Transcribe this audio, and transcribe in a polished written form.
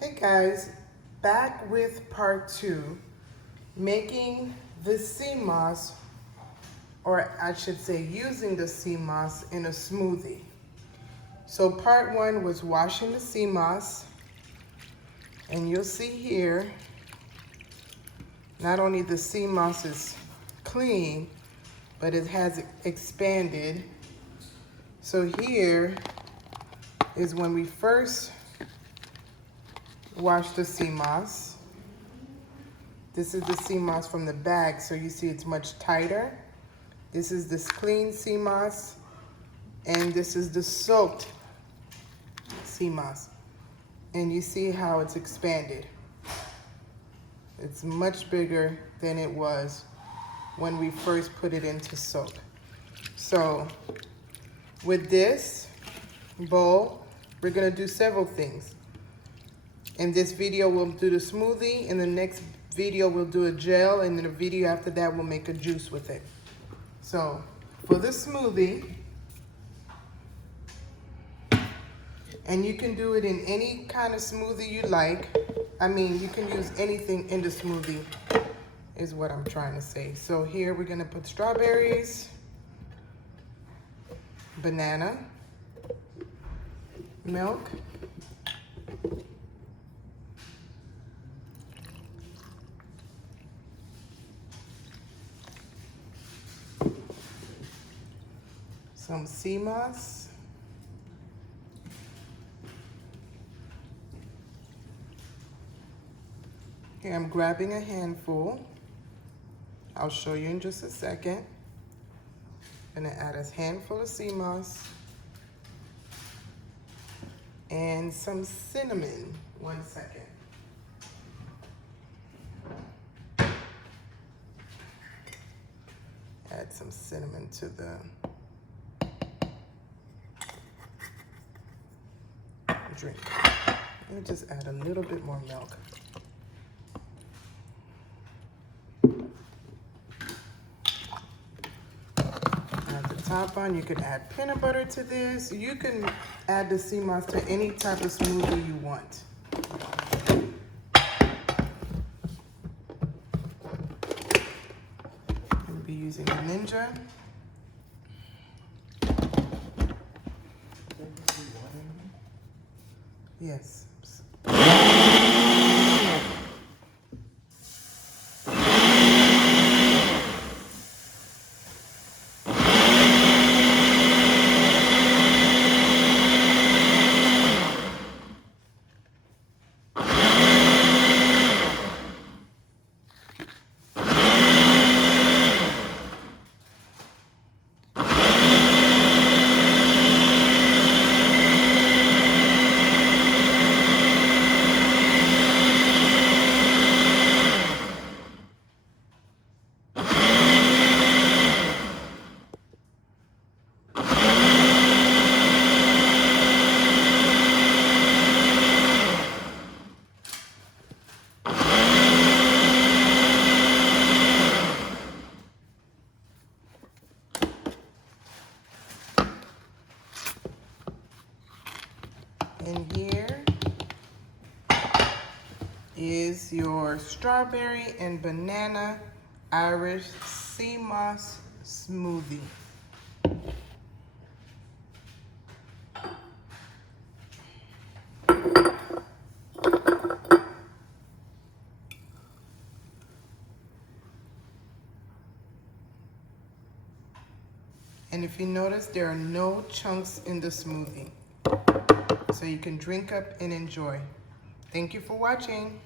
Hey guys, back with part 2, making the sea moss, or I should say using the sea moss in a smoothie. So part 1 was washing the sea moss, and you'll see here, not only the sea moss is clean, but it has expanded. So here is when we first wash the sea moss. This is the sea moss from the bag, so you see it's much tighter. This is this clean sea moss, and this is the soaked sea moss. And you see how it's expanded. It's much bigger than it was when we first put it into soak. So with this bowl, we're gonna do several things. In this video, we'll do the smoothie. In the next video, we'll do a gel. And in the video after that, we'll make a juice with it. So for the smoothie, and you can do it in any kind of smoothie you like. I mean, you can use anything in the smoothie is what I'm trying to say. So here we're gonna put strawberries, banana, milk, some sea moss, here I'm grabbing a handful. I'll show you in just a second. I'm gonna add a handful of sea moss and some cinnamon. 1 second. Add some cinnamon to the drink. Let me just add a little bit more milk. At the top on, you could add peanut butter to this. You can add the sea moss to any type of smoothie you want. I'm going to be using the Ninja. Yes. And here is your strawberry and banana Irish sea moss smoothie. And if you notice, there are no chunks in the smoothie. So you can drink up and enjoy. Thank you for watching.